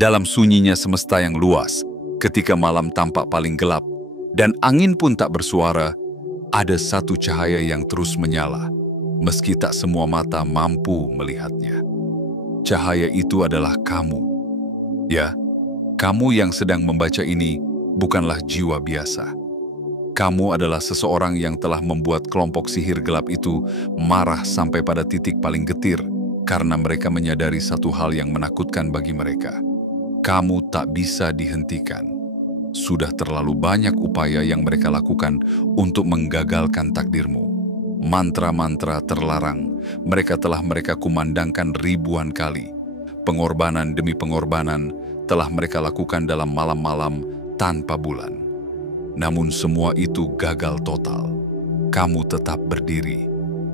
Dalam sunyinya semesta yang luas, ketika malam tampak paling gelap, dan angin pun tak bersuara, ada satu cahaya yang terus menyala, meski tak semua mata mampu melihatnya. Cahaya itu adalah kamu. Ya, kamu yang sedang membaca ini bukanlah jiwa biasa. Kamu adalah seseorang yang telah membuat kelompok sihir gelap itu marah sampai pada titik paling getir karena mereka menyadari satu hal yang menakutkan bagi mereka. Kamu tak bisa dihentikan. Sudah terlalu banyak upaya yang mereka lakukan untuk menggagalkan takdirmu. Mantra-mantra terlarang, mereka telah kumandangkan ribuan kali. Pengorbanan demi pengorbanan telah mereka lakukan dalam malam-malam tanpa bulan. Namun semua itu gagal total. Kamu tetap berdiri,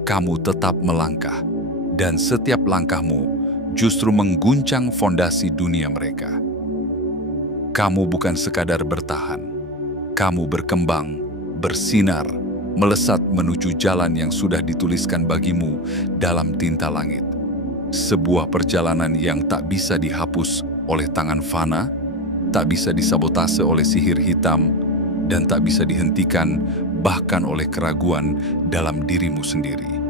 kamu tetap melangkah, dan setiap langkahmu justru mengguncang fondasi dunia mereka. Kamu bukan sekadar bertahan, kamu berkembang, bersinar, melesat menuju jalan yang sudah dituliskan bagimu dalam tinta langit. Sebuah perjalanan yang tak bisa dihapus oleh tangan fana, tak bisa disabotase oleh sihir hitam, dan tak bisa dihentikan bahkan oleh keraguan dalam dirimu sendiri.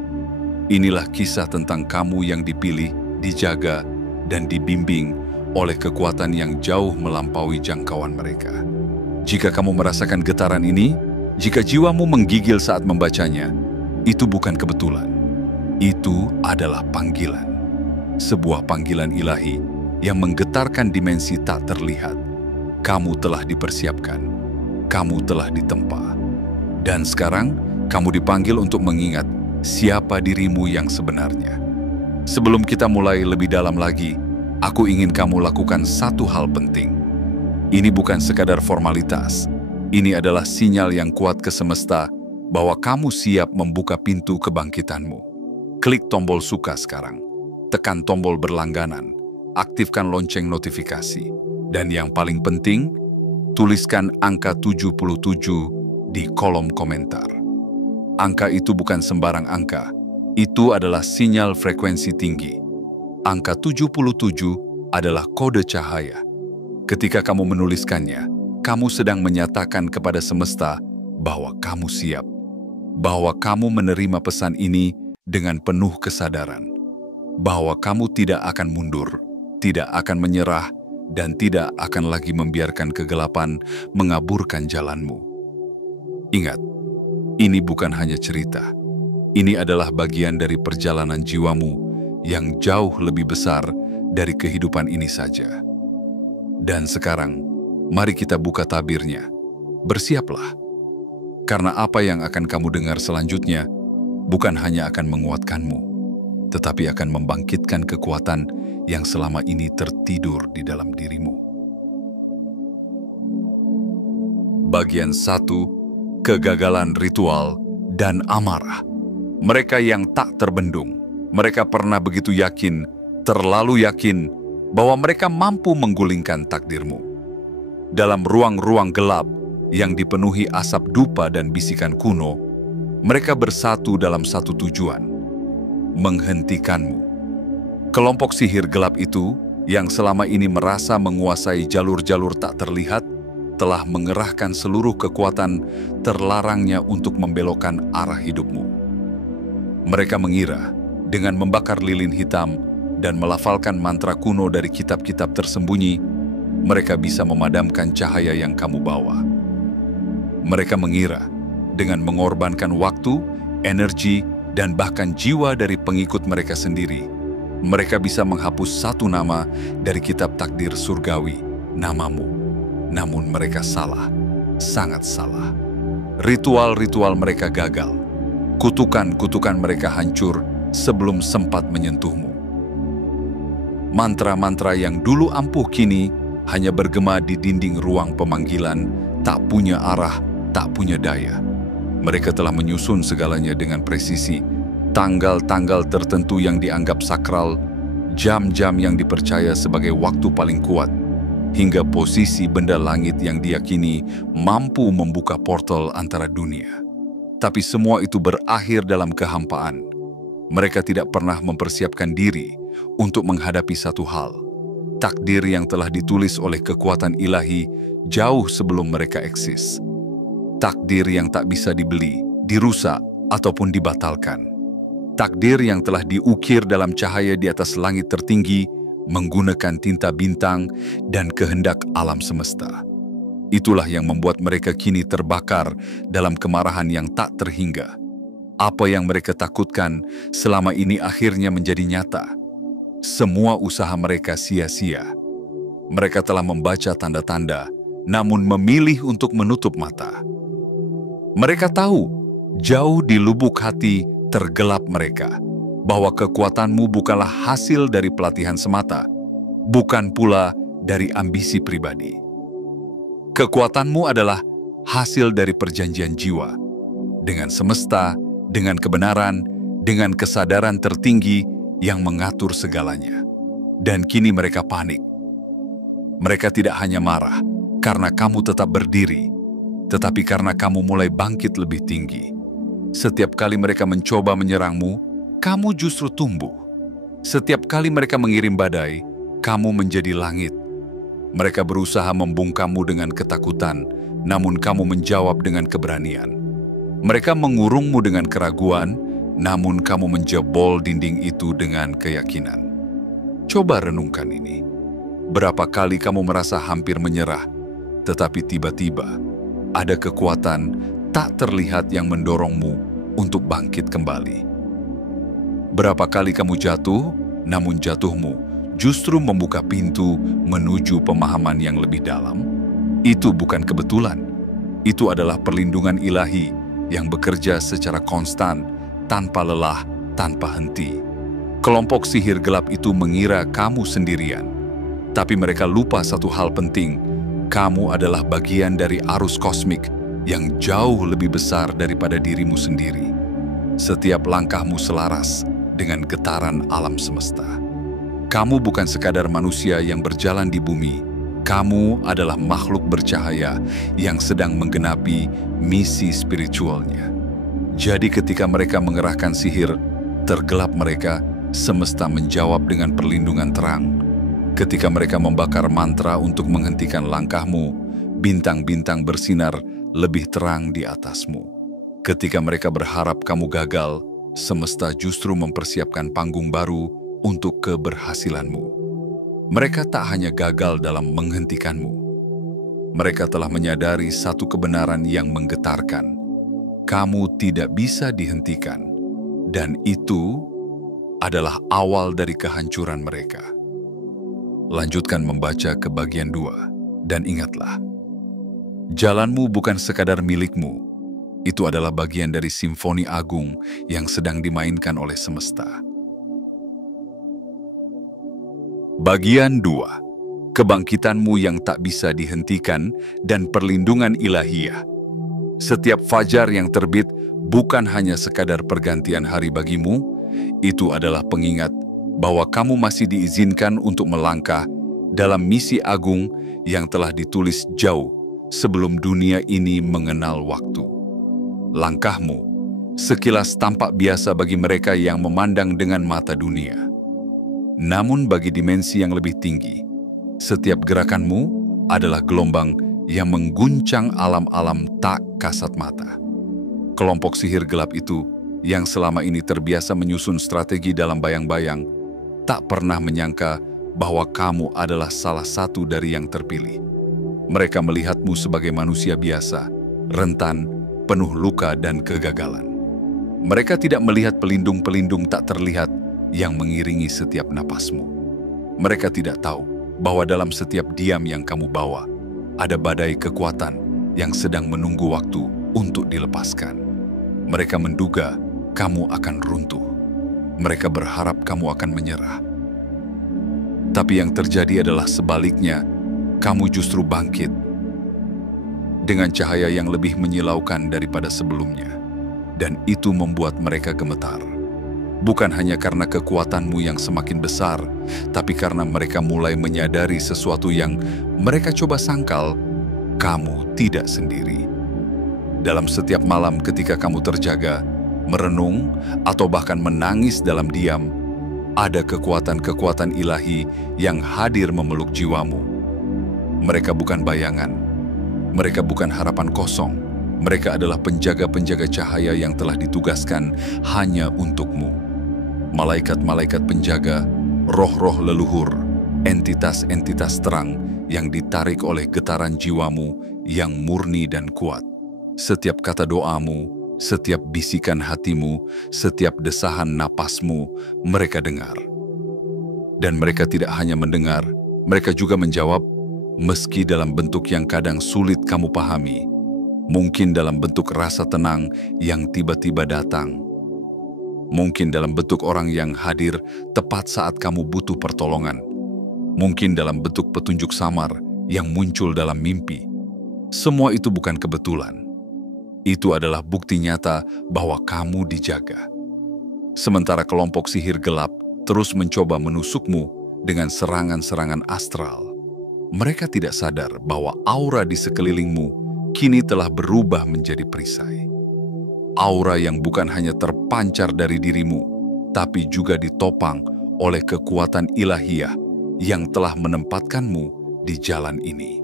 Inilah kisah tentang kamu yang dipilih, dijaga, dan dibimbing oleh kekuatan yang jauh melampaui jangkauan mereka. Jika kamu merasakan getaran ini, jika jiwamu menggigil saat membacanya, itu bukan kebetulan. Itu adalah panggilan. Sebuah panggilan ilahi yang menggetarkan dimensi tak terlihat. Kamu telah dipersiapkan. Kamu telah ditempa. Dan sekarang, kamu dipanggil untuk mengingat siapa dirimu yang sebenarnya. Sebelum kita mulai lebih dalam lagi, aku ingin kamu lakukan satu hal penting. Ini bukan sekadar formalitas. Ini adalah sinyal yang kuat ke semesta bahwa kamu siap membuka pintu kebangkitanmu. Klik tombol suka sekarang. Tekan tombol berlangganan. Aktifkan lonceng notifikasi. Dan yang paling penting, tuliskan angka 77 di kolom komentar. Angka itu bukan sembarang angka. Itu adalah sinyal frekuensi tinggi. Angka 77 adalah kode cahaya. Ketika kamu menuliskannya, kamu sedang menyatakan kepada semesta bahwa kamu siap. Bahwa kamu menerima pesan ini dengan penuh kesadaran. Bahwa kamu tidak akan mundur, tidak akan menyerah, dan tidak akan lagi membiarkan kegelapan mengaburkan jalanmu. Ingat, ini bukan hanya cerita. Ini adalah bagian dari perjalanan jiwamu yang jauh lebih besar dari kehidupan ini saja. Dan sekarang, mari kita buka tabirnya. Bersiaplah. Karena apa yang akan kamu dengar selanjutnya bukan hanya akan menguatkanmu, tetapi akan membangkitkan kekuatan yang selama ini tertidur di dalam dirimu. Bagian 1. Kegagalan ritual dan amarah. Mereka yang tak terbendung. Mereka pernah begitu yakin, terlalu yakin, bahwa mereka mampu menggulingkan takdirmu. Dalam ruang-ruang gelap yang dipenuhi asap dupa dan bisikan kuno, mereka bersatu dalam satu tujuan: menghentikanmu. Kelompok sihir gelap itu, yang selama ini merasa menguasai jalur-jalur tak terlihat, telah mengerahkan seluruh kekuatan terlarangnya untuk membelokkan arah hidupmu. Mereka mengira, dengan membakar lilin hitam dan melafalkan mantra kuno dari kitab-kitab tersembunyi, mereka bisa memadamkan cahaya yang kamu bawa. Mereka mengira, dengan mengorbankan waktu, energi, dan bahkan jiwa dari pengikut mereka sendiri, mereka bisa menghapus satu nama dari kitab takdir surgawi, namamu. Namun mereka salah, sangat salah. Ritual-ritual mereka gagal. Kutukan-kutukan mereka hancur sebelum sempat menyentuhmu. Mantra-mantra yang dulu ampuh kini hanya bergema di dinding ruang pemanggilan, tak punya arah, tak punya daya. Mereka telah menyusun segalanya dengan presisi, tanggal-tanggal tertentu yang dianggap sakral, jam-jam yang dipercaya sebagai waktu paling kuat, hingga posisi benda langit yang diyakini mampu membuka portal antara dunia. Tapi semua itu berakhir dalam kehampaan. Mereka tidak pernah mempersiapkan diri untuk menghadapi satu hal. takdir yang telah ditulis oleh kekuatan ilahi jauh sebelum mereka eksis. Takdir yang tak bisa dibeli, dirusak, ataupun dibatalkan. Takdir yang telah diukir dalam cahaya di atas langit tertinggi menggunakan tinta bintang dan kehendak alam semesta. Itulah yang membuat mereka kini terbakar dalam kemarahan yang tak terhingga. Apa yang mereka takutkan selama ini akhirnya menjadi nyata. Semua usaha mereka sia-sia. Mereka telah membaca tanda-tanda, namun memilih untuk menutup mata. Mereka tahu, jauh di lubuk hati tergelap mereka, bahwa kekuatanmu bukanlah hasil dari pelatihan semata, bukan pula dari ambisi pribadi. Kekuatanmu adalah hasil dari perjanjian jiwa, dengan semesta, dengan kebenaran, dengan kesadaran tertinggi yang mengatur segalanya. Dan kini mereka panik. Mereka tidak hanya marah karena kamu tetap berdiri, tetapi karena kamu mulai bangkit lebih tinggi. Setiap kali mereka mencoba menyerangmu, kamu justru tumbuh. Setiap kali mereka mengirim badai, kamu menjadi langit. Mereka berusaha membungkammu dengan ketakutan, namun kamu menjawab dengan keberanian. Mereka mengurungmu dengan keraguan, namun kamu menjebol dinding itu dengan keyakinan. Coba renungkan ini. Berapa kali kamu merasa hampir menyerah, tetapi tiba-tiba ada kekuatan tak terlihat yang mendorongmu untuk bangkit kembali. Berapa kali kamu jatuh, namun jatuhmu justru membuka pintu menuju pemahaman yang lebih dalam. Itu bukan kebetulan. Itu adalah perlindungan ilahi yang bekerja secara konstan, tanpa lelah, tanpa henti. Kelompok sihir gelap itu mengira kamu sendirian. Tapi mereka lupa satu hal penting. Kamu adalah bagian dari arus kosmik yang jauh lebih besar daripada dirimu sendiri. Setiap langkahmu selaras dengan getaran alam semesta. Kamu bukan sekadar manusia yang berjalan di bumi. Kamu adalah makhluk bercahaya yang sedang menggenapi misi spiritualnya. Jadi ketika mereka mengerahkan sihir, tergelap mereka, semesta menjawab dengan perlindungan terang. Ketika mereka membakar mantra untuk menghentikan langkahmu, bintang-bintang bersinar lebih terang di atasmu. Ketika mereka berharap kamu gagal, semesta justru mempersiapkan panggung baru untuk keberhasilanmu. Mereka tak hanya gagal dalam menghentikanmu. Mereka telah menyadari satu kebenaran yang menggetarkan. Kamu tidak bisa dihentikan, dan itu adalah awal dari kehancuran mereka. Lanjutkan membaca ke bagian 2, dan ingatlah, jalanmu bukan sekadar milikmu, itu adalah bagian dari simfoni agung yang sedang dimainkan oleh semesta. Bagian 2, kebangkitanmu yang tak bisa dihentikan dan perlindungan ilahiyah. Setiap fajar yang terbit bukan hanya sekadar pergantian hari bagimu, itu adalah pengingat bahwa kamu masih diizinkan untuk melangkah dalam misi agung yang telah ditulis jauh sebelum dunia ini mengenal waktu. Langkahmu sekilas tampak biasa bagi mereka yang memandang dengan mata dunia. Namun bagi dimensi yang lebih tinggi, setiap gerakanmu adalah gelombang yang mengguncang alam-alam tak kasat mata. Kelompok sihir gelap itu yang selama ini terbiasa menyusun strategi dalam bayang-bayang, tak pernah menyangka bahwa kamu adalah salah satu dari yang terpilih. Mereka melihatmu sebagai manusia biasa, rentan, penuh luka dan kegagalan. Mereka tidak melihat pelindung-pelindung tak terlihat yang mengiringi setiap napasmu. Mereka tidak tahu bahwa dalam setiap diam yang kamu bawa, ada badai kekuatan yang sedang menunggu waktu untuk dilepaskan. Mereka menduga kamu akan runtuh. Mereka berharap kamu akan menyerah. Tapi yang terjadi adalah sebaliknya, kamu justru bangkit dengan cahaya yang lebih menyilaukan daripada sebelumnya. Dan itu membuat mereka gemetar. Bukan hanya karena kekuatanmu yang semakin besar, tapi karena mereka mulai menyadari sesuatu yang mereka coba sangkal, kamu tidak sendiri. Dalam setiap malam ketika kamu terjaga, merenung, atau bahkan menangis dalam diam, Ada kekuatan-kekuatan ilahi yang hadir memeluk jiwamu. Mereka bukan bayangan. Mereka bukan harapan kosong. Mereka adalah penjaga-penjaga cahaya yang telah ditugaskan hanya untukmu. Malaikat-malaikat penjaga, roh-roh leluhur, entitas-entitas terang yang ditarik oleh getaran jiwamu yang murni dan kuat. Setiap kata doamu, setiap bisikan hatimu, setiap desahan napasmu, mereka dengar. Dan mereka tidak hanya mendengar, mereka juga menjawab, meski dalam bentuk yang kadang sulit kamu pahami. Mungkin dalam bentuk rasa tenang yang tiba-tiba datang. Mungkin dalam bentuk orang yang hadir tepat saat kamu butuh pertolongan. Mungkin dalam bentuk petunjuk samar yang muncul dalam mimpi. Semua itu bukan kebetulan. Itu adalah bukti nyata bahwa kamu dijaga. Sementara kelompok sihir gelap terus mencoba menusukmu dengan serangan-serangan astral. Mereka tidak sadar bahwa aura di sekelilingmu kini telah berubah menjadi perisai. Aura yang bukan hanya terpancar dari dirimu, tapi juga ditopang oleh kekuatan ilahiyah yang telah menempatkanmu di jalan ini.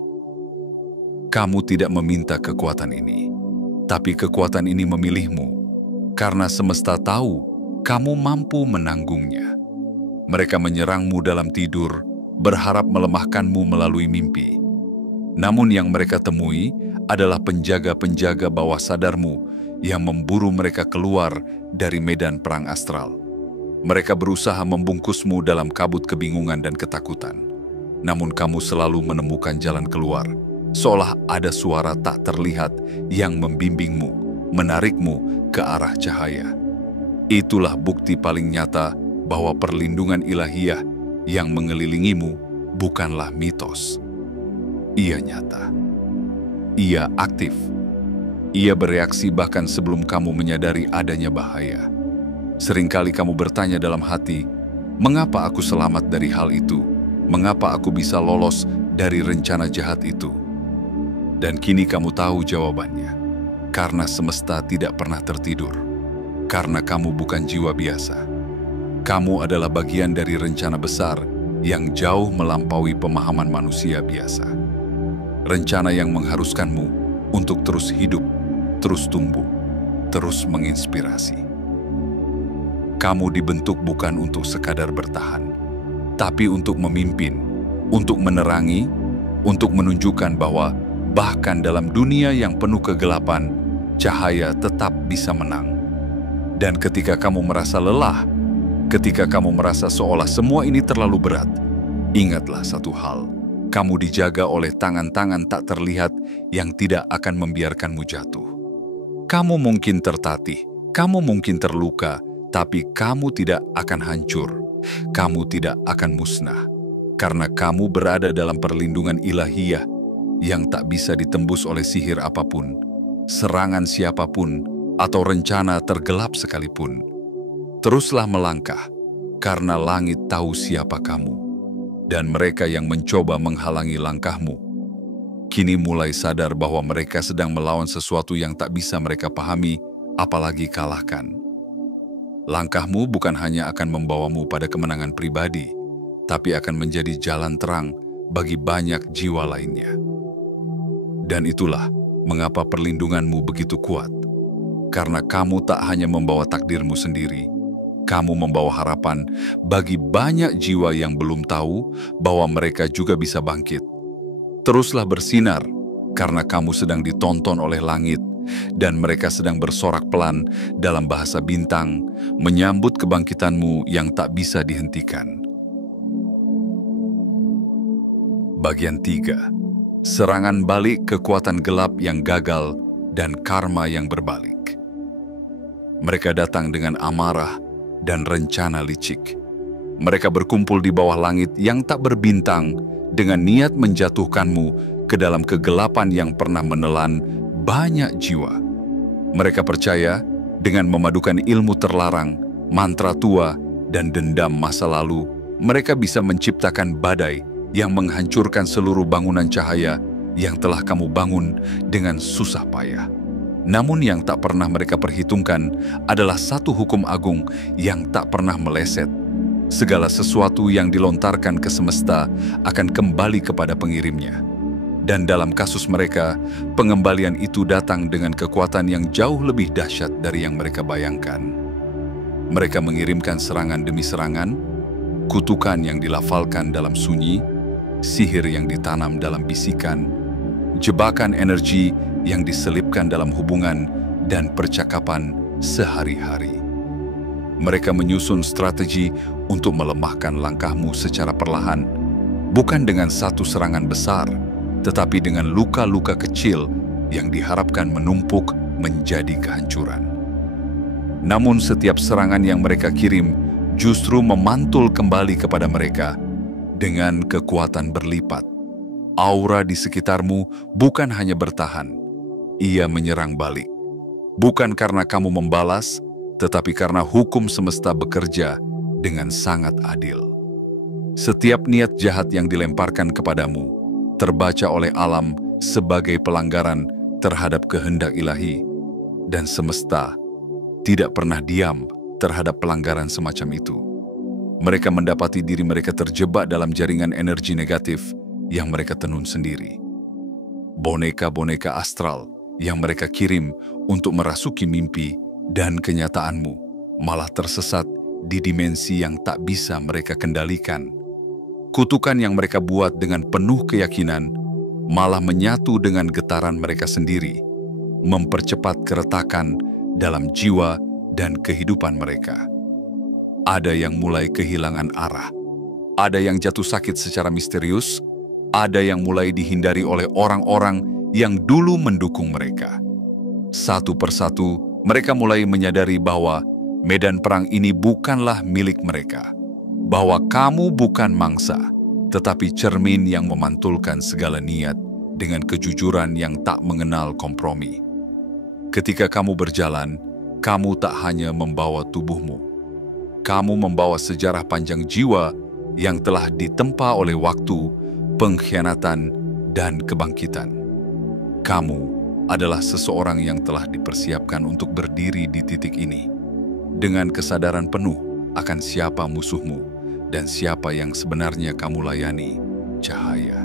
Kamu tidak meminta kekuatan ini. Tapi kekuatan ini memilihmu, karena semesta tahu kamu mampu menanggungnya. Mereka menyerangmu dalam tidur, berharap melemahkanmu melalui mimpi. Namun yang mereka temui adalah penjaga-penjaga bawah sadarmu yang memburu mereka keluar dari medan perang astral. Mereka berusaha membungkusmu dalam kabut kebingungan dan ketakutan. Namun kamu selalu menemukan jalan keluar. Seolah ada suara tak terlihat yang membimbingmu, menarikmu ke arah cahaya. Itulah bukti paling nyata bahwa perlindungan ilahiyah yang mengelilingimu bukanlah mitos. Ia nyata. Ia aktif. Ia bereaksi bahkan sebelum kamu menyadari adanya bahaya. Seringkali kamu bertanya dalam hati, mengapa aku selamat dari hal itu? Mengapa aku bisa lolos dari rencana jahat itu? Dan kini kamu tahu jawabannya. Karena semesta tidak pernah tertidur. Karena kamu bukan jiwa biasa. Kamu adalah bagian dari rencana besar yang jauh melampaui pemahaman manusia biasa. Rencana yang mengharuskanmu untuk terus hidup, terus tumbuh, terus menginspirasi. Kamu dibentuk bukan untuk sekadar bertahan, tapi untuk memimpin, untuk menerangi, untuk menunjukkan bahwa bahkan dalam dunia yang penuh kegelapan, cahaya tetap bisa menang. Dan ketika kamu merasa lelah, ketika kamu merasa seolah semua ini terlalu berat, ingatlah satu hal, kamu dijaga oleh tangan-tangan tak terlihat yang tidak akan membiarkanmu jatuh. Kamu mungkin tertatih, kamu mungkin terluka, tapi kamu tidak akan hancur, kamu tidak akan musnah, karena kamu berada dalam perlindungan ilahiyah yang tak bisa ditembus oleh sihir apapun, serangan siapapun, atau rencana tergelap sekalipun. Teruslah melangkah, karena langit tahu siapa kamu. Dan mereka yang mencoba menghalangi langkahmu, kini mulai sadar bahwa mereka sedang melawan sesuatu yang tak bisa mereka pahami, apalagi kalahkan. Langkahmu bukan hanya akan membawamu pada kemenangan pribadi, tapi akan menjadi jalan terang bagi banyak jiwa lainnya. Dan itulah mengapa perlindunganmu begitu kuat. Karena kamu tak hanya membawa takdirmu sendiri, kamu membawa harapan bagi banyak jiwa yang belum tahu bahwa mereka juga bisa bangkit. Teruslah bersinar, karena kamu sedang ditonton oleh langit, dan mereka sedang bersorak pelan dalam bahasa bintang, menyambut kebangkitanmu yang tak bisa dihentikan. Bagian 3. Serangan balik kekuatan gelap yang gagal dan karma yang berbalik. Mereka datang dengan amarah dan rencana licik. Mereka berkumpul di bawah langit yang tak berbintang dengan niat menjatuhkanmu ke dalam kegelapan yang pernah menelan banyak jiwa. Mereka percaya dengan memadukan ilmu terlarang, mantra tua, dan dendam masa lalu, mereka bisa menciptakan badai yang menghancurkan seluruh bangunan cahaya yang telah kamu bangun dengan susah payah. Namun yang tak pernah mereka perhitungkan adalah satu hukum agung yang tak pernah meleset. Segala sesuatu yang dilontarkan ke semesta akan kembali kepada pengirimnya. Dan dalam kasus mereka, pengembalian itu datang dengan kekuatan yang jauh lebih dahsyat dari yang mereka bayangkan. Mereka mengirimkan serangan demi serangan, kutukan yang dilafalkan dalam sunyi, sihir yang ditanam dalam bisikan, jebakan energi yang diselipkan dalam hubungan dan percakapan sehari-hari. Mereka menyusun strategi untuk melemahkan langkahmu secara perlahan, bukan dengan satu serangan besar, tetapi dengan luka-luka kecil yang diharapkan menumpuk menjadi kehancuran. Namun setiap serangan yang mereka kirim justru memantul kembali kepada mereka dengan kekuatan berlipat. Aura di sekitarmu bukan hanya bertahan, ia menyerang balik. Bukan karena kamu membalas, tetapi karena hukum semesta bekerja dengan sangat adil. Setiap niat jahat yang dilemparkan kepadamu terbaca oleh alam sebagai pelanggaran terhadap kehendak ilahi, dan semesta tidak pernah diam terhadap pelanggaran semacam itu. Mereka mendapati diri mereka terjebak dalam jaringan energi negatif yang mereka tenun sendiri. Boneka-boneka astral yang mereka kirim untuk merasuki mimpi dan kenyataanmu malah tersesat di dimensi yang tak bisa mereka kendalikan. Kutukan yang mereka buat dengan penuh keyakinan malah menyatu dengan getaran mereka sendiri, mempercepat keretakan dalam jiwa dan kehidupan mereka. Ada yang mulai kehilangan arah, ada yang jatuh sakit secara misterius, ada yang mulai dihindari oleh orang-orang yang dulu mendukung mereka. Satu persatu, mereka mulai menyadari bahwa medan perang ini bukanlah milik mereka, bahwa kamu bukan mangsa, tetapi cermin yang memantulkan segala niat dengan kejujuran yang tak mengenal kompromi. Ketika kamu berjalan, kamu tak hanya membawa tubuhmu. Kamu membawa sejarah panjang jiwa yang telah ditempa oleh waktu, pengkhianatan, dan kebangkitan. Kamu adalah seseorang yang telah dipersiapkan untuk berdiri di titik ini, dengan kesadaran penuh akan siapa musuhmu dan siapa yang sebenarnya kamu layani, cahaya.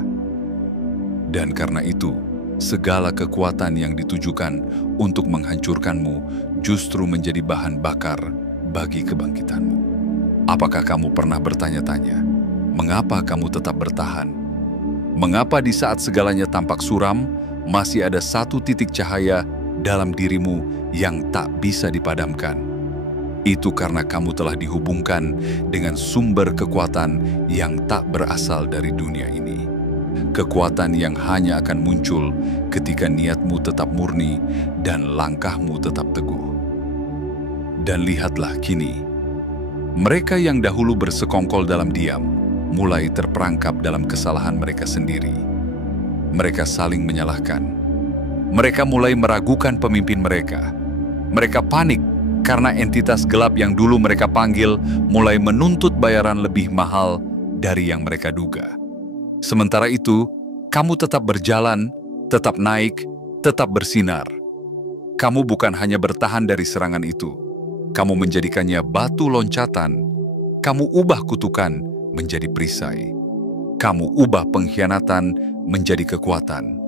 Dan karena itu, segala kekuatan yang ditujukan untuk menghancurkanmu justru menjadi bahan bakar bagi kebangkitanmu. Apakah kamu pernah bertanya-tanya, mengapa kamu tetap bertahan? Mengapa di saat segalanya tampak suram, masih ada satu titik cahaya dalam dirimu yang tak bisa dipadamkan? Itu karena kamu telah dihubungkan dengan sumber kekuatan yang tak berasal dari dunia ini. Kekuatan yang hanya akan muncul ketika niatmu tetap murni dan langkahmu tetap teguh. Dan lihatlah kini, mereka yang dahulu bersekongkol dalam diam, mulai terperangkap dalam kesalahan mereka sendiri. Mereka saling menyalahkan. Mereka mulai meragukan pemimpin mereka. Mereka panik karena entitas gelap yang dulu mereka panggil mulai menuntut bayaran lebih mahal dari yang mereka duga. Sementara itu, kamu tetap berjalan, tetap naik, tetap bersinar. Kamu bukan hanya bertahan dari serangan itu, kamu menjadikannya batu loncatan. Kamu ubah kutukan menjadi perisai. Kamu ubah pengkhianatan menjadi kekuatan.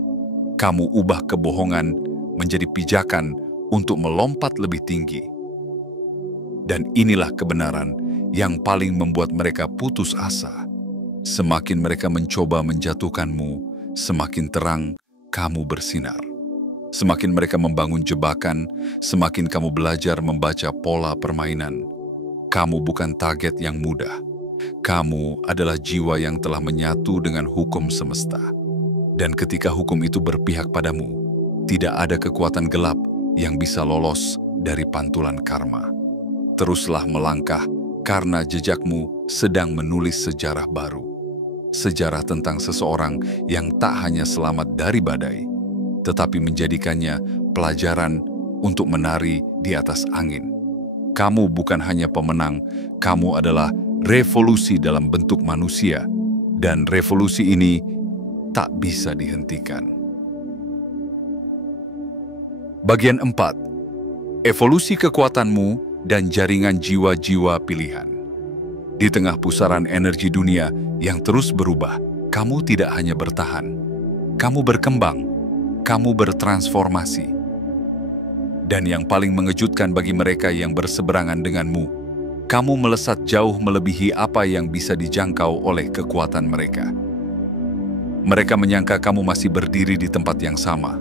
Kamu ubah kebohongan menjadi pijakan untuk melompat lebih tinggi. Dan inilah kebenaran yang paling membuat mereka putus asa. Semakin mereka mencoba menjatuhkanmu, semakin terang kamu bersinar. Semakin mereka membangun jebakan, semakin kamu belajar membaca pola permainan. Kamu bukan target yang mudah. Kamu adalah jiwa yang telah menyatu dengan hukum semesta. Dan ketika hukum itu berpihak padamu, tidak ada kekuatan gelap yang bisa lolos dari pantulan karma. Teruslah melangkah karena jejakmu sedang menulis sejarah baru. Sejarah tentang seseorang yang tak hanya selamat dari badai, tetapi menjadikannya pelajaran untuk menari di atas angin. Kamu bukan hanya pemenang, kamu adalah revolusi dalam bentuk manusia, dan revolusi ini tak bisa dihentikan. Bagian 4. Evolusi kekuatanmu dan jaringan jiwa-jiwa pilihan. Di tengah pusaran energi dunia yang terus berubah, kamu tidak hanya bertahan, kamu berkembang, kamu bertransformasi. Dan yang paling mengejutkan bagi mereka yang berseberangan denganmu, kamu melesat jauh melebihi apa yang bisa dijangkau oleh kekuatan mereka. Mereka menyangka kamu masih berdiri di tempat yang sama,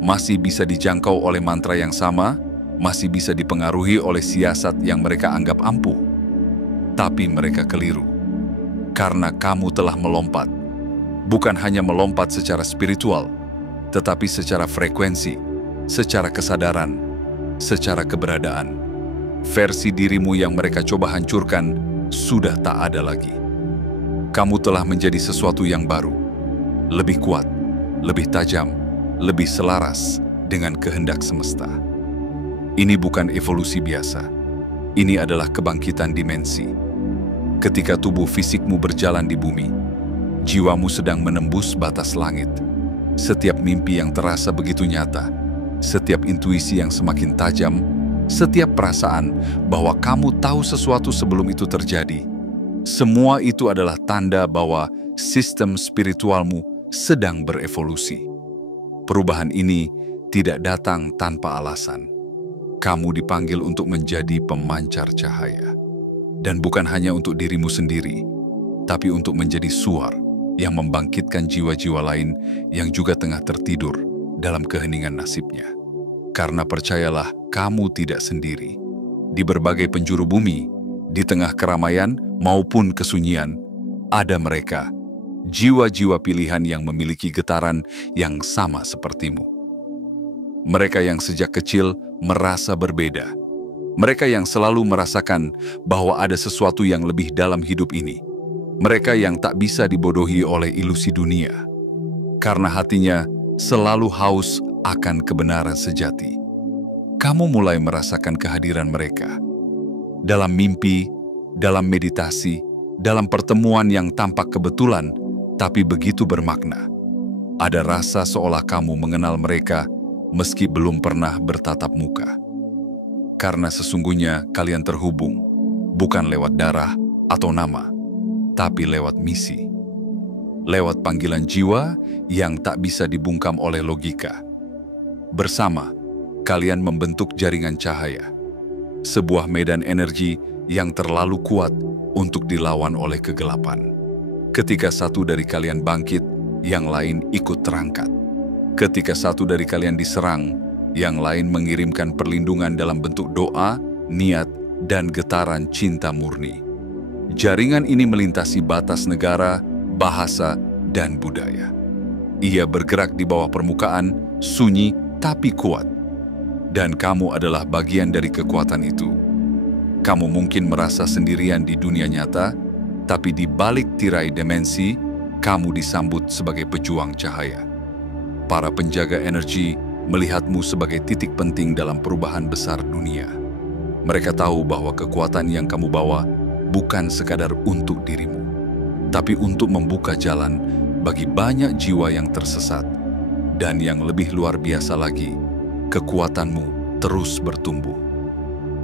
masih bisa dijangkau oleh mantra yang sama, masih bisa dipengaruhi oleh siasat yang mereka anggap ampuh. Tapi mereka keliru, karena kamu telah melompat. Bukan hanya melompat secara spiritual, tetapi secara frekuensi, secara kesadaran, secara keberadaan. Versi dirimu yang mereka coba hancurkan sudah tak ada lagi. Kamu telah menjadi sesuatu yang baru, lebih kuat, lebih tajam, lebih selaras dengan kehendak semesta. Ini bukan evolusi biasa. Ini adalah kebangkitan dimensi. Ketika tubuh fisikmu berjalan di bumi, jiwamu sedang menembus batas langit. Setiap mimpi yang terasa begitu nyata, setiap intuisi yang semakin tajam, setiap perasaan bahwa kamu tahu sesuatu sebelum itu terjadi, semua itu adalah tanda bahwa sistem spiritualmu sedang berevolusi. Perubahan ini tidak datang tanpa alasan. Kamu dipanggil untuk menjadi pemancar cahaya. Dan bukan hanya untuk dirimu sendiri, tapi untuk menjadi suar yang membangkitkan jiwa-jiwa lain yang juga tengah tertidur dalam keheningan nasibnya. Karena percayalah, kamu tidak sendiri. Di berbagai penjuru bumi, di tengah keramaian maupun kesunyian, ada mereka, jiwa-jiwa pilihan yang memiliki getaran yang sama sepertimu. Mereka yang sejak kecil merasa berbeda. Mereka yang selalu merasakan bahwa ada sesuatu yang lebih dalam hidup ini. Mereka yang tak bisa dibodohi oleh ilusi dunia. Karena hatinya selalu haus akan kebenaran sejati. Kamu mulai merasakan kehadiran mereka. Dalam mimpi, dalam meditasi, dalam pertemuan yang tampak kebetulan, tapi begitu bermakna. Ada rasa seolah kamu mengenal mereka meski belum pernah bertatap muka. Karena sesungguhnya kalian terhubung, bukan lewat darah atau nama, tapi lewat misi. Lewat panggilan jiwa yang tak bisa dibungkam oleh logika. Bersama, kalian membentuk jaringan cahaya. Sebuah medan energi yang terlalu kuat untuk dilawan oleh kegelapan. Ketika satu dari kalian bangkit, yang lain ikut terangkat. Ketika satu dari kalian diserang, yang lain mengirimkan perlindungan dalam bentuk doa, niat, dan getaran cinta murni. Jaringan ini melintasi batas negara, bahasa, dan budaya. Ia bergerak di bawah permukaan, sunyi tapi kuat. Dan kamu adalah bagian dari kekuatan itu. Kamu mungkin merasa sendirian di dunia nyata, tapi di balik tirai dimensi, kamu disambut sebagai pejuang cahaya. Para penjaga energi melihatmu sebagai titik penting dalam perubahan besar dunia. Mereka tahu bahwa kekuatan yang kamu bawa bukan sekadar untuk dirimu, tapi untuk membuka jalan bagi banyak jiwa yang tersesat. Dan yang lebih luar biasa lagi, kekuatanmu terus bertumbuh.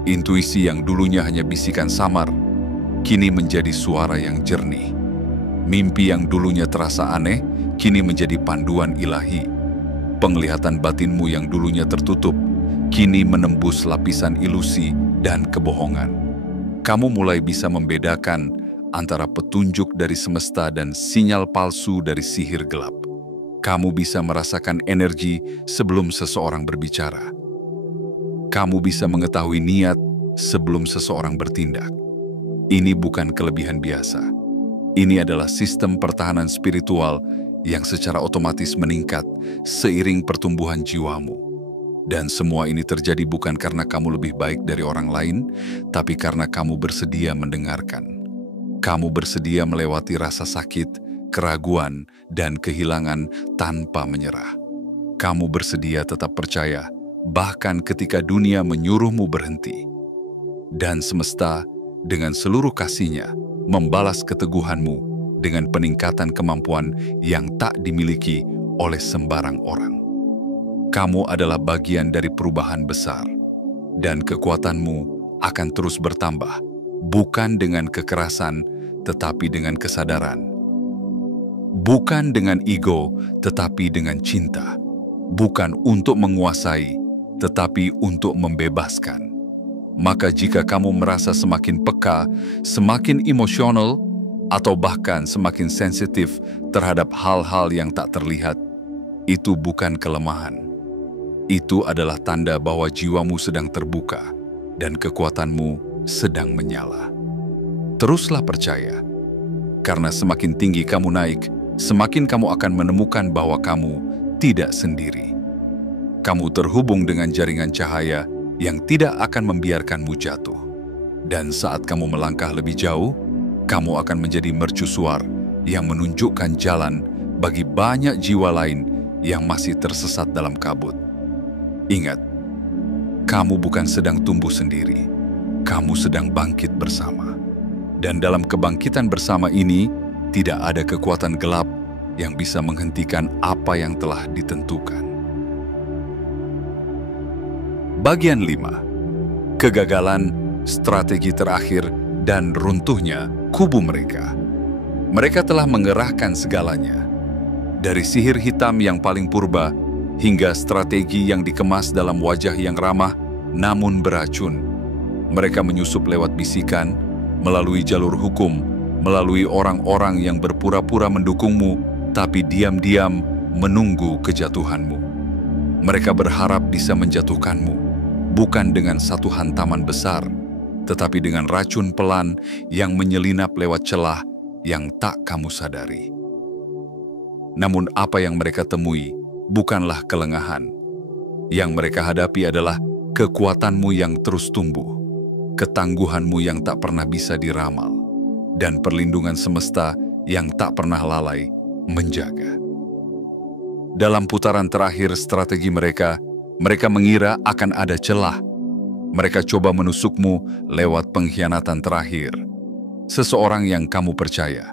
Intuisi yang dulunya hanya bisikan samar, kini menjadi suara yang jernih. Mimpi yang dulunya terasa aneh, kini menjadi panduan ilahi. Penglihatan batinmu yang dulunya tertutup, kini menembus lapisan ilusi dan kebohongan. Kamu mulai bisa membedakan antara petunjuk dari semesta dan sinyal palsu dari sihir gelap. Kamu bisa merasakan energi sebelum seseorang berbicara. Kamu bisa mengetahui niat sebelum seseorang bertindak. Ini bukan kelebihan biasa. Ini adalah sistem pertahanan spiritual yang secara otomatis meningkat seiring pertumbuhan jiwamu. Dan semua ini terjadi bukan karena kamu lebih baik dari orang lain, tapi karena kamu bersedia mendengarkan. Kamu bersedia melewati rasa sakit, keraguan, dan kehilangan tanpa menyerah. Kamu bersedia tetap percaya, bahkan ketika dunia menyuruhmu berhenti. Dan semesta, dengan seluruh kasihnya, membalas keteguhanmu dengan peningkatan kemampuan yang tak dimiliki oleh sembarang orang. Kamu adalah bagian dari perubahan besar, dan kekuatanmu akan terus bertambah bukan dengan kekerasan, tetapi dengan kesadaran. Bukan dengan ego, tetapi dengan cinta. Bukan untuk menguasai, tetapi untuk membebaskan. Maka jika kamu merasa semakin peka, semakin emosional, atau bahkan semakin sensitif terhadap hal-hal yang tak terlihat, itu bukan kelemahan. Itu adalah tanda bahwa jiwamu sedang terbuka dan kekuatanmu sedang menyala. Teruslah percaya, karena semakin tinggi kamu naik, semakin kamu akan menemukan bahwa kamu tidak sendiri. Kamu terhubung dengan jaringan cahaya yang tidak akan membiarkanmu jatuh. Dan saat kamu melangkah lebih jauh, kamu akan menjadi mercusuar yang menunjukkan jalan bagi banyak jiwa lain yang masih tersesat dalam kabut. Ingat, kamu bukan sedang tumbuh sendiri, kamu sedang bangkit bersama. Dan dalam kebangkitan bersama ini, tidak ada kekuatan gelap yang bisa menghentikan apa yang telah ditentukan. Bagian 5. Kegagalan, strategi terakhir, dan runtuhnya kubu mereka. Mereka telah mengerahkan segalanya. Dari sihir hitam yang paling purba, hingga strategi yang dikemas dalam wajah yang ramah, namun beracun. Mereka menyusup lewat bisikan, melalui jalur hukum, melalui orang-orang yang berpura-pura mendukungmu, tapi diam-diam menunggu kejatuhanmu. Mereka berharap bisa menjatuhkanmu, bukan dengan satu hantaman besar, tetapi dengan racun pelan yang menyelinap lewat celah yang tak kamu sadari. Namun apa yang mereka temui bukanlah kelengahan. Yang mereka hadapi adalah kekuatanmu yang terus tumbuh, ketangguhanmu yang tak pernah bisa diramal, dan perlindungan semesta yang tak pernah lalai menjaga. Dalam putaran terakhir strategi mereka mengira akan ada celah. Mereka coba menusukmu lewat pengkhianatan terakhir. Seseorang yang kamu percaya,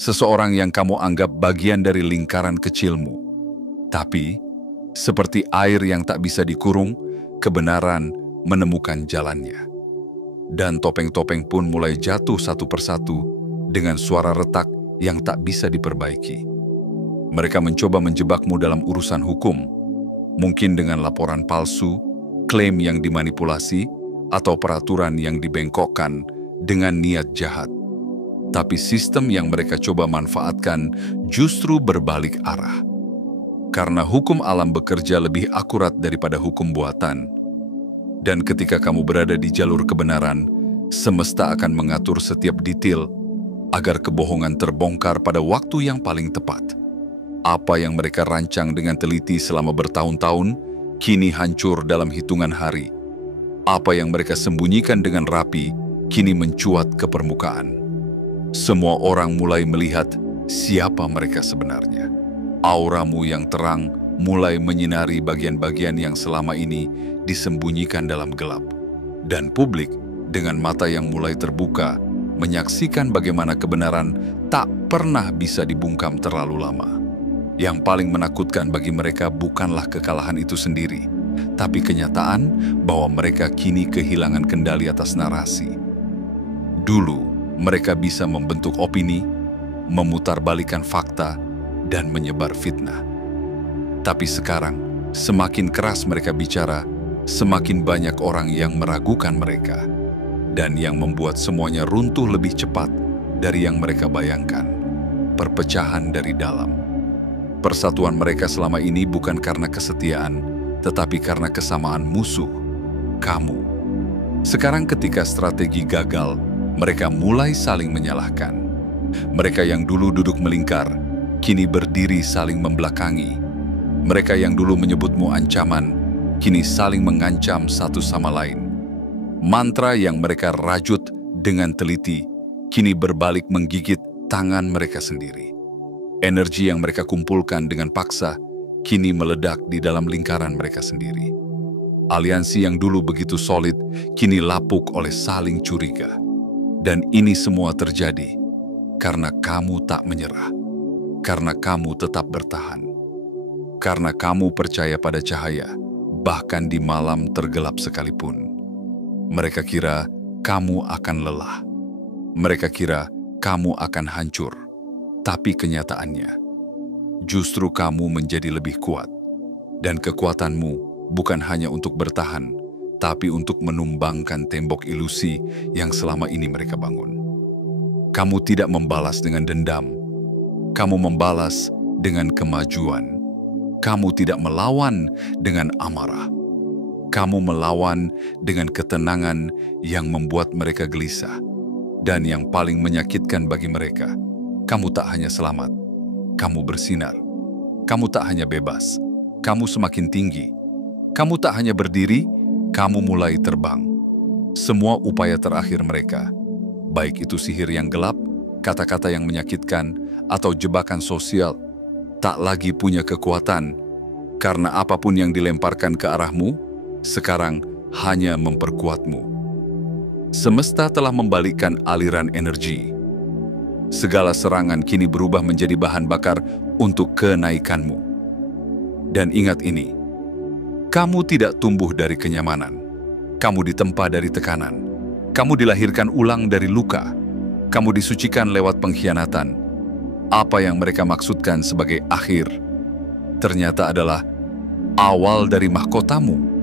seseorang yang kamu anggap bagian dari lingkaran kecilmu. Tapi, seperti air yang tak bisa dikurung, kebenaran menemukan jalannya. Dan topeng-topeng pun mulai jatuh satu persatu dengan suara retak yang tak bisa diperbaiki. Mereka mencoba menjebakmu dalam urusan hukum, mungkin dengan laporan palsu, klaim yang dimanipulasi, atau peraturan yang dibengkokkan dengan niat jahat. Tapi sistem yang mereka coba manfaatkan justru berbalik arah. Karena hukum alam bekerja lebih akurat daripada hukum buatan. Dan ketika kamu berada di jalur kebenaran, semesta akan mengatur setiap detail agar kebohongan terbongkar pada waktu yang paling tepat. Apa yang mereka rancang dengan teliti selama bertahun-tahun, kini hancur dalam hitungan hari. Apa yang mereka sembunyikan dengan rapi, kini mencuat ke permukaan. Semua orang mulai melihat siapa mereka sebenarnya. Auramu yang terang mulai menyinari bagian-bagian yang selama ini disembunyikan dalam gelap. Dan publik dengan mata yang mulai terbuka menyaksikan bagaimana kebenaran tak pernah bisa dibungkam terlalu lama. Yang paling menakutkan bagi mereka bukanlah kekalahan itu sendiri, tapi kenyataan bahwa mereka kini kehilangan kendali atas narasi. Dulu, mereka bisa membentuk opini, memutarbalikkan fakta, dan menyebar fitnah. Tapi sekarang, semakin keras mereka bicara, semakin banyak orang yang meragukan mereka, dan yang membuat semuanya runtuh lebih cepat dari yang mereka bayangkan. Perpecahan dari dalam. Persatuan mereka selama ini bukan karena kesetiaan, tetapi karena kesamaan musuh, kamu. Sekarang ketika strategi gagal, mereka mulai saling menyalahkan. Mereka yang dulu duduk melingkar, kini berdiri saling membelakangi. Mereka yang dulu menyebutmu ancaman, kini saling mengancam satu sama lain. Mantra yang mereka rajut dengan teliti, kini berbalik menggigit tangan mereka sendiri. Energi yang mereka kumpulkan dengan paksa, kini meledak di dalam lingkaran mereka sendiri. Aliansi yang dulu begitu solid, kini lapuk oleh saling curiga. Dan ini semua terjadi karena kamu tak menyerah, karena kamu tetap bertahan, karena kamu percaya pada cahaya, bahkan di malam tergelap sekalipun. Mereka kira kamu akan lelah. Mereka kira kamu akan hancur, tapi kenyataannya, justru kamu menjadi lebih kuat. Dan kekuatanmu bukan hanya untuk bertahan, tapi untuk menumbangkan tembok ilusi yang selama ini mereka bangun. Kamu tidak membalas dengan dendam, kamu membalas dengan kemajuan. Kamu tidak melawan dengan amarah. Kamu melawan dengan ketenangan yang membuat mereka gelisah. Dan yang paling menyakitkan bagi mereka, kamu tak hanya selamat, kamu bersinar. Kamu tak hanya bebas, kamu semakin tinggi. Kamu tak hanya berdiri, kamu mulai terbang. Semua upaya terakhir mereka, baik itu sihir yang gelap, kata-kata yang menyakitkan, atau jebakan sosial, tak lagi punya kekuatan, karena apapun yang dilemparkan ke arahmu, sekarang hanya memperkuatmu. Semesta telah membalikkan aliran energi. Segala serangan kini berubah menjadi bahan bakar untuk kenaikanmu. Dan ingat ini, kamu tidak tumbuh dari kenyamanan. Kamu ditempa dari tekanan. Kamu dilahirkan ulang dari luka. Kamu disucikan lewat pengkhianatan. Apa yang mereka maksudkan sebagai akhir, ternyata adalah awal dari mahkotamu.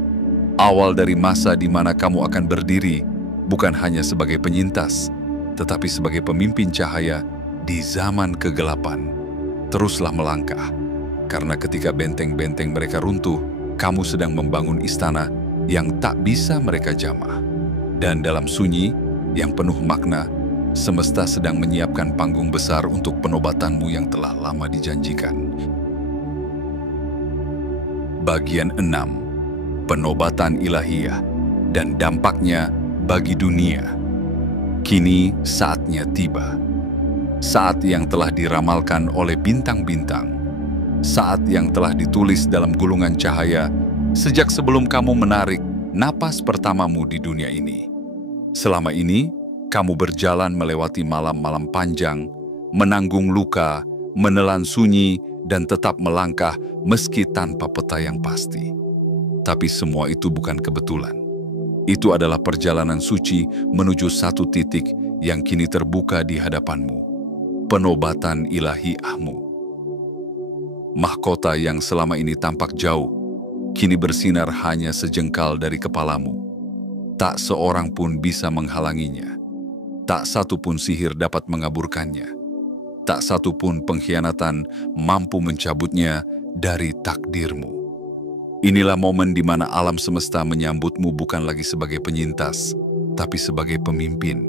Awal dari masa di mana kamu akan berdiri, bukan hanya sebagai penyintas, tetapi sebagai pemimpin cahaya di zaman kegelapan. Teruslah melangkah, karena ketika benteng-benteng mereka runtuh, kamu sedang membangun istana yang tak bisa mereka jamah. Dan dalam sunyi yang penuh makna, semesta sedang menyiapkan panggung besar untuk penobatanmu yang telah lama dijanjikan. Bagian 6. Penobatan ilahiyah dan dampaknya bagi dunia. Kini saatnya tiba. Saat yang telah diramalkan oleh bintang-bintang. Saat yang telah ditulis dalam gulungan cahaya sejak sebelum kamu menarik napas pertamamu di dunia ini. Selama ini, kamu berjalan melewati malam-malam panjang, menanggung luka, menelan sunyi, dan tetap melangkah meski tanpa peta yang pasti. Tapi semua itu bukan kebetulan. Itu adalah perjalanan suci menuju satu titik yang kini terbuka di hadapanmu. Penobatan ilahiyahmu. Mahkota yang selama ini tampak jauh, kini bersinar hanya sejengkal dari kepalamu. Tak seorang pun bisa menghalanginya. Tak satu pun sihir dapat mengaburkannya. Tak satu pun pengkhianatan mampu mencabutnya dari takdirmu. Inilah momen di mana alam semesta menyambutmu bukan lagi sebagai penyintas, tapi sebagai pemimpin.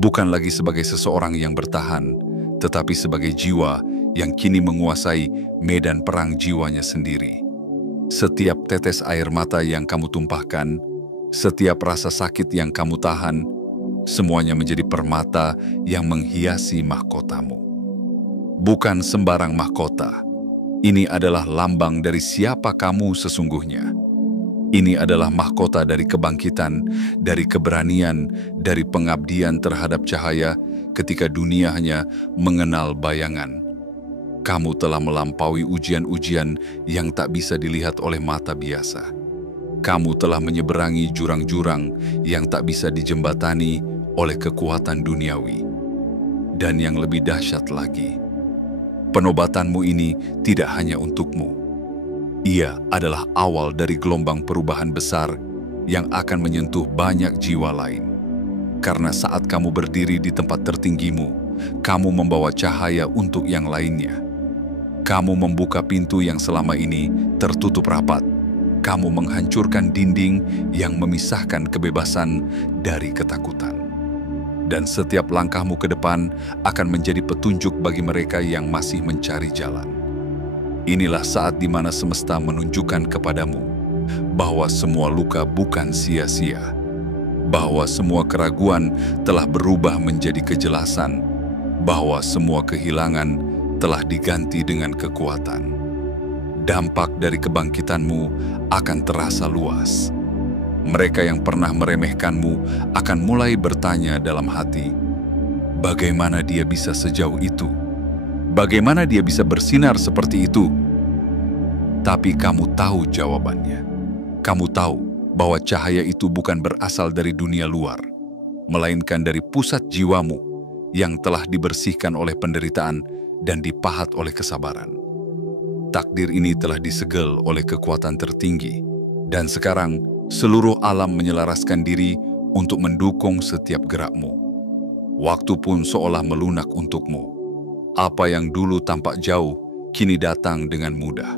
Bukan lagi sebagai seseorang yang bertahan, tetapi sebagai jiwa yang kini menguasai medan perang jiwanya sendiri. Setiap tetes air mata yang kamu tumpahkan, setiap rasa sakit yang kamu tahan, semuanya menjadi permata yang menghiasi mahkotamu. Bukan sembarang mahkota. Ini adalah lambang dari siapa kamu sesungguhnya. Ini adalah mahkota dari kebangkitan, dari keberanian, dari pengabdian terhadap cahaya ketika dunia hanya mengenal bayangan. Kamu telah melampaui ujian-ujian yang tak bisa dilihat oleh mata biasa. Kamu telah menyeberangi jurang-jurang yang tak bisa dijembatani oleh kekuatan duniawi. Dan yang lebih dahsyat lagi, penobatanmu ini tidak hanya untukmu. Ia adalah awal dari gelombang perubahan besar yang akan menyentuh banyak jiwa lain. Karena saat kamu berdiri di tempat tertinggimu, kamu membawa cahaya untuk yang lainnya. Kamu membuka pintu yang selama ini tertutup rapat. Kamu menghancurkan dinding yang memisahkan kebebasan dari ketakutan. Dan setiap langkahmu ke depan akan menjadi petunjuk bagi mereka yang masih mencari jalan. Inilah saat di mana semesta menunjukkan kepadamu bahwa semua luka bukan sia-sia, bahwa semua keraguan telah berubah menjadi kejelasan, bahwa semua kehilangan telah diganti dengan kekuatan. Dampak dari kebangkitanmu akan terasa luas. Mereka yang pernah meremehkanmu akan mulai bertanya dalam hati, bagaimana dia bisa sejauh itu? Bagaimana dia bisa bersinar seperti itu? Tapi kamu tahu jawabannya. Kamu tahu bahwa cahaya itu bukan berasal dari dunia luar. melainkan dari pusat jiwamu yang telah dibersihkan oleh penderitaan dan dipahat oleh kesabaran. Takdir ini telah disegel oleh kekuatan tertinggi, dan sekarang seluruh alam menyelaraskan diri untuk mendukung setiap gerakmu. Waktu pun seolah melunak untukmu. Apa yang dulu tampak jauh, kini datang dengan mudah.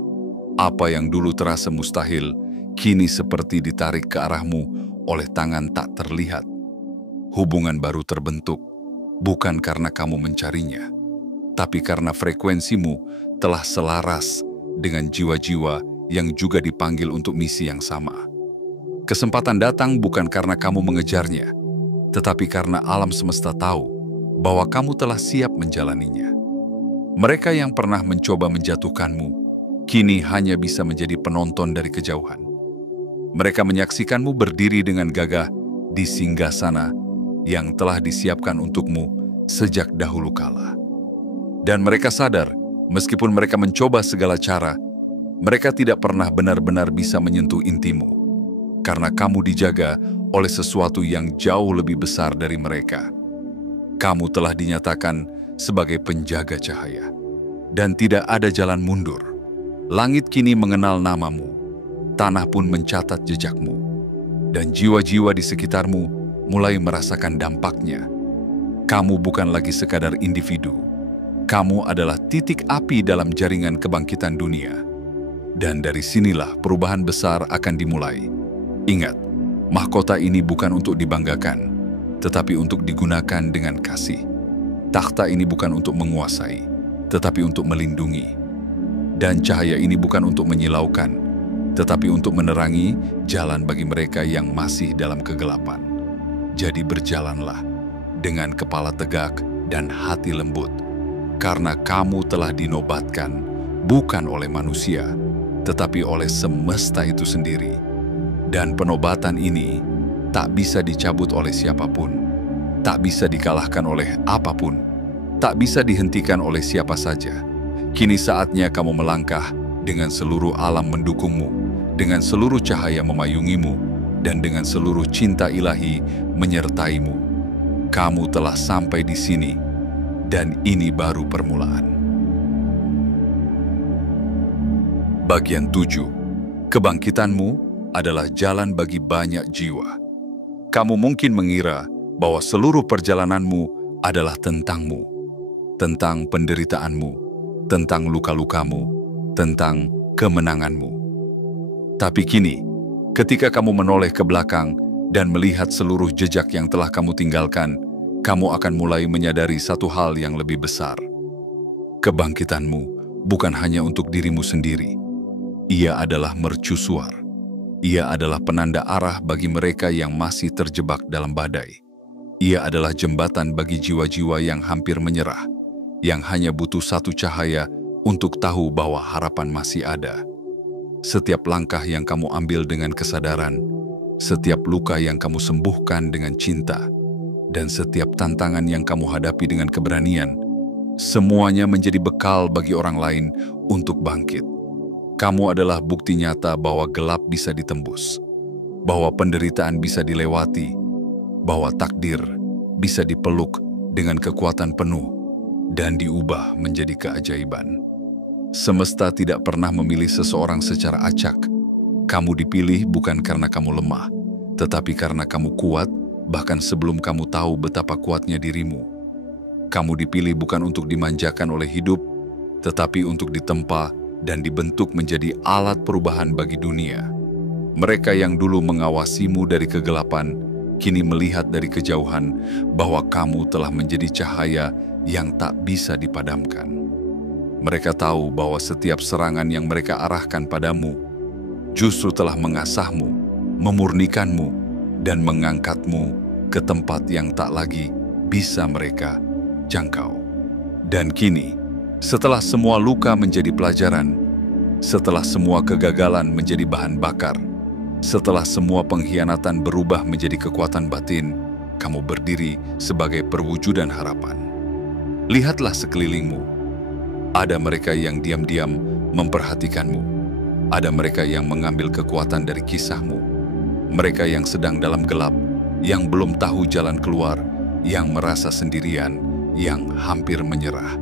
Apa yang dulu terasa mustahil, kini seperti ditarik ke arahmu oleh tangan tak terlihat. Hubungan baru terbentuk, bukan karena kamu mencarinya, tapi karena frekuensimu telah selaras dengan jiwa-jiwa yang juga dipanggil untuk misi yang sama. Kesempatan datang bukan karena kamu mengejarnya, tetapi karena alam semesta tahu bahwa kamu telah siap menjalaninya. Mereka yang pernah mencoba menjatuhkanmu, kini hanya bisa menjadi penonton dari kejauhan. Mereka menyaksikanmu berdiri dengan gagah di singgasana yang telah disiapkan untukmu sejak dahulu kala. Dan mereka sadar, meskipun mereka mencoba segala cara, mereka tidak pernah benar-benar bisa menyentuh intimu, karena kamu dijaga oleh sesuatu yang jauh lebih besar dari mereka. Kamu telah dinyatakan sebagai penjaga cahaya, dan tidak ada jalan mundur. Langit kini mengenal namamu, tanah pun mencatat jejakmu, dan jiwa-jiwa di sekitarmu mulai merasakan dampaknya. Kamu bukan lagi sekadar individu. Kamu adalah titik api dalam jaringan kebangkitan dunia. Dan dari sinilah perubahan besar akan dimulai. Ingat, mahkota ini bukan untuk dibanggakan, tetapi untuk digunakan dengan kasih. Takhta ini bukan untuk menguasai, tetapi untuk melindungi. Dan cahaya ini bukan untuk menyilaukan, tetapi untuk menerangi jalan bagi mereka yang masih dalam kegelapan. Jadi berjalanlah dengan kepala tegak dan hati lembut, karena kamu telah dinobatkan bukan oleh manusia, tetapi oleh semesta itu sendiri. Dan penobatan ini tak bisa dicabut oleh siapapun, tak bisa dikalahkan oleh apapun, tak bisa dihentikan oleh siapa saja. Kini saatnya kamu melangkah dengan seluruh alam mendukungmu, dengan seluruh cahaya memayungimu, dan dengan seluruh cinta ilahi menyertaimu. Kamu telah sampai di sini, dan ini baru permulaan. Bagian 7. Kebangkitanmu adalah jalan bagi banyak jiwa. Kamu mungkin mengira bahwa seluruh perjalananmu adalah tentangmu, tentang penderitaanmu, tentang luka-lukamu, tentang kemenanganmu. Tapi kini, ketika kamu menoleh ke belakang dan melihat seluruh jejak yang telah kamu tinggalkan, kamu akan mulai menyadari satu hal yang lebih besar. Kebangkitanmu bukan hanya untuk dirimu sendiri. Ia adalah mercusuar. Ia adalah penanda arah bagi mereka yang masih terjebak dalam badai. Ia adalah jembatan bagi jiwa-jiwa yang hampir menyerah, yang hanya butuh satu cahaya untuk tahu bahwa harapan masih ada. Setiap langkah yang kamu ambil dengan kesadaran, setiap luka yang kamu sembuhkan dengan cinta, dan setiap tantangan yang kamu hadapi dengan keberanian, semuanya menjadi bekal bagi orang lain untuk bangkit. Kamu adalah bukti nyata bahwa gelap bisa ditembus, bahwa penderitaan bisa dilewati, bahwa takdir bisa dipeluk dengan kekuatan penuh dan diubah menjadi keajaiban. Semesta tidak pernah memilih seseorang secara acak. Kamu dipilih bukan karena kamu lemah, tetapi karena kamu kuat, bahkan sebelum kamu tahu betapa kuatnya dirimu. Kamu dipilih bukan untuk dimanjakan oleh hidup, tetapi untuk ditempa dan dibentuk menjadi alat perubahan bagi dunia. Mereka yang dulu mengawasimu dari kegelapan, kini melihat dari kejauhan bahwa kamu telah menjadi cahaya yang tak bisa dipadamkan. Mereka tahu bahwa setiap serangan yang mereka arahkan padamu justru telah mengasahmu, memurnikanmu, dan mengangkatmu ke tempat yang tak lagi bisa mereka jangkau. Dan kini, setelah semua luka menjadi pelajaran, setelah semua kegagalan menjadi bahan bakar, setelah semua pengkhianatan berubah menjadi kekuatan batin, kamu berdiri sebagai perwujudan harapan. Lihatlah sekelilingmu. Ada mereka yang diam-diam memperhatikanmu. Ada mereka yang mengambil kekuatan dari kisahmu. Mereka yang sedang dalam gelap, yang belum tahu jalan keluar, yang merasa sendirian, yang hampir menyerah.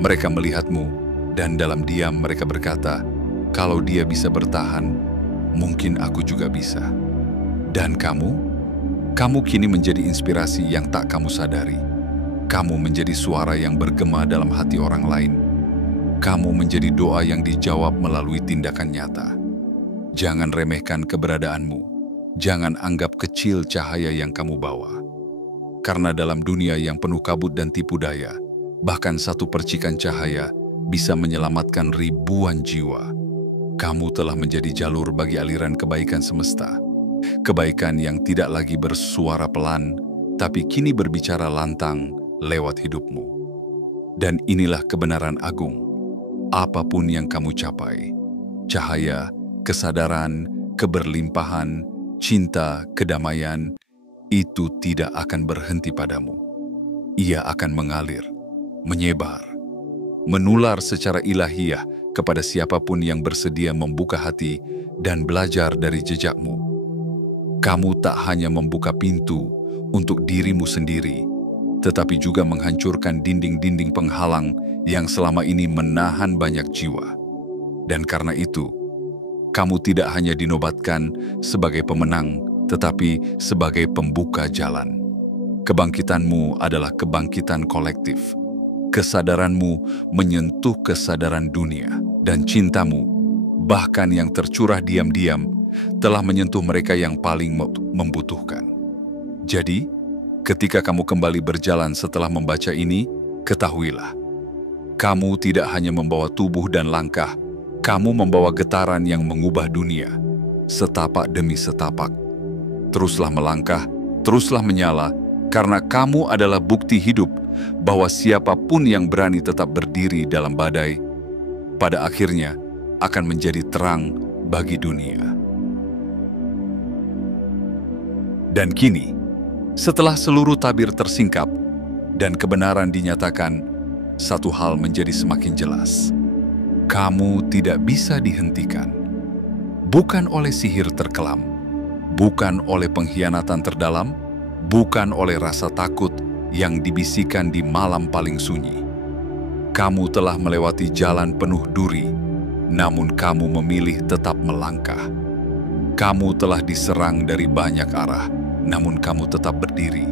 Mereka melihatmu, dan dalam diam mereka berkata, "Kalau dia bisa bertahan, mungkin aku juga bisa." Dan kamu kini menjadi inspirasi yang tak kamu sadari. Kamu menjadi suara yang bergema dalam hati orang lain. Kamu menjadi doa yang dijawab melalui tindakan nyata. Jangan remehkan keberadaanmu. Jangan anggap kecil cahaya yang kamu bawa. Karena dalam dunia yang penuh kabut dan tipu daya, bahkan satu percikan cahaya bisa menyelamatkan ribuan jiwa. Kamu telah menjadi jalur bagi aliran kebaikan semesta. Kebaikan yang tidak lagi bersuara pelan, tapi kini berbicara lantang lewat hidupmu. Dan inilah kebenaran agung. Apapun yang kamu capai, cahaya, kesadaran, keberlimpahan, cinta, kedamaian, itu tidak akan berhenti padamu. Ia akan mengalir, menyebar, menular secara ilahiyah kepada siapapun yang bersedia membuka hati dan belajar dari jejakmu. Kamu tak hanya membuka pintu untuk dirimu sendiri, tetapi juga menghancurkan dinding-dinding penghalang yang selama ini menahan banyak jiwa. Dan karena itu, kamu tidak hanya dinobatkan sebagai pemenang, tetapi sebagai pembuka jalan. Kebangkitanmu adalah kebangkitan kolektif. Kesadaranmu menyentuh kesadaran dunia, dan cintamu, bahkan yang tercurah diam-diam, telah menyentuh mereka yang paling membutuhkan. Jadi, ketika kamu kembali berjalan setelah membaca ini, ketahuilah, kamu tidak hanya membawa tubuh dan langkah, kamu membawa getaran yang mengubah dunia, setapak demi setapak. Teruslah melangkah, teruslah menyala, karena kamu adalah bukti hidup bahwa siapapun yang berani tetap berdiri dalam badai, pada akhirnya akan menjadi terang bagi dunia. Dan kini, setelah seluruh tabir tersingkap dan kebenaran dinyatakan, satu hal menjadi semakin jelas. Kamu tidak bisa dihentikan. Bukan oleh sihir terkelam, bukan oleh pengkhianatan terdalam, bukan oleh rasa takut yang dibisikkan di malam paling sunyi. Kamu telah melewati jalan penuh duri, namun kamu memilih tetap melangkah. Kamu telah diserang dari banyak arah, namun kamu tetap berdiri,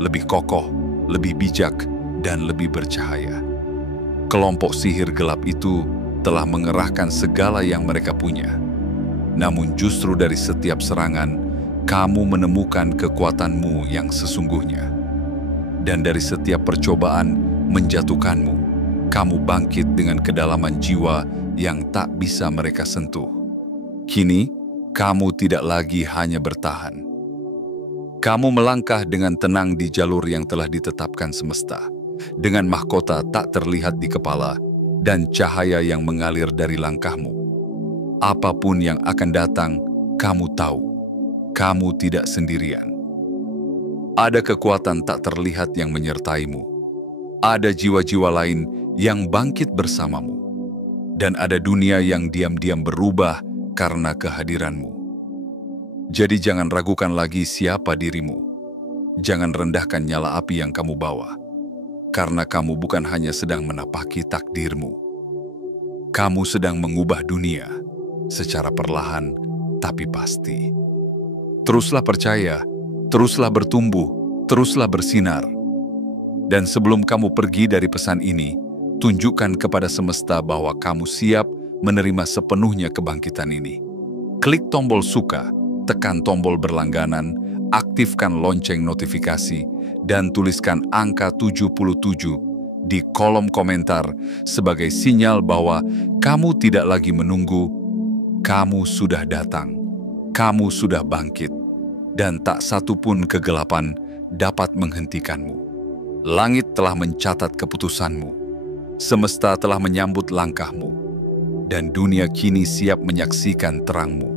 lebih kokoh, lebih bijak, dan lebih bercahaya. Kelompok sihir gelap itu telah mengerahkan segala yang mereka punya. Namun justru dari setiap serangan, kamu menemukan kekuatanmu yang sesungguhnya. Dan dari setiap percobaan menjatuhkanmu, kamu bangkit dengan kedalaman jiwa yang tak bisa mereka sentuh. Kini, kamu tidak lagi hanya bertahan. Kamu melangkah dengan tenang di jalur yang telah ditetapkan semesta, dengan mahkota tak terlihat di kepala dan cahaya yang mengalir dari langkahmu. Apapun yang akan datang, kamu tahu, kamu tidak sendirian. Ada kekuatan tak terlihat yang menyertaimu. Ada jiwa-jiwa lain yang bangkit bersamamu. Dan ada dunia yang diam-diam berubah karena kehadiranmu. Jadi jangan ragukan lagi siapa dirimu. Jangan rendahkan nyala api yang kamu bawa. Karena kamu bukan hanya sedang menapaki takdirmu. Kamu sedang mengubah dunia secara perlahan tapi pasti. Teruslah percaya, teruslah bertumbuh, teruslah bersinar. Dan sebelum kamu pergi dari pesan ini, tunjukkan kepada semesta bahwa kamu siap menerima sepenuhnya kebangkitan ini. Klik tombol suka, tekan tombol berlangganan, aktifkan lonceng notifikasi, dan tuliskan angka 77 di kolom komentar sebagai sinyal bahwa kamu tidak lagi menunggu, kamu sudah datang, kamu sudah bangkit, dan tak satupun kegelapan dapat menghentikanmu. Langit telah mencatat keputusanmu, semesta telah menyambut langkahmu, dan dunia kini siap menyaksikan terangmu.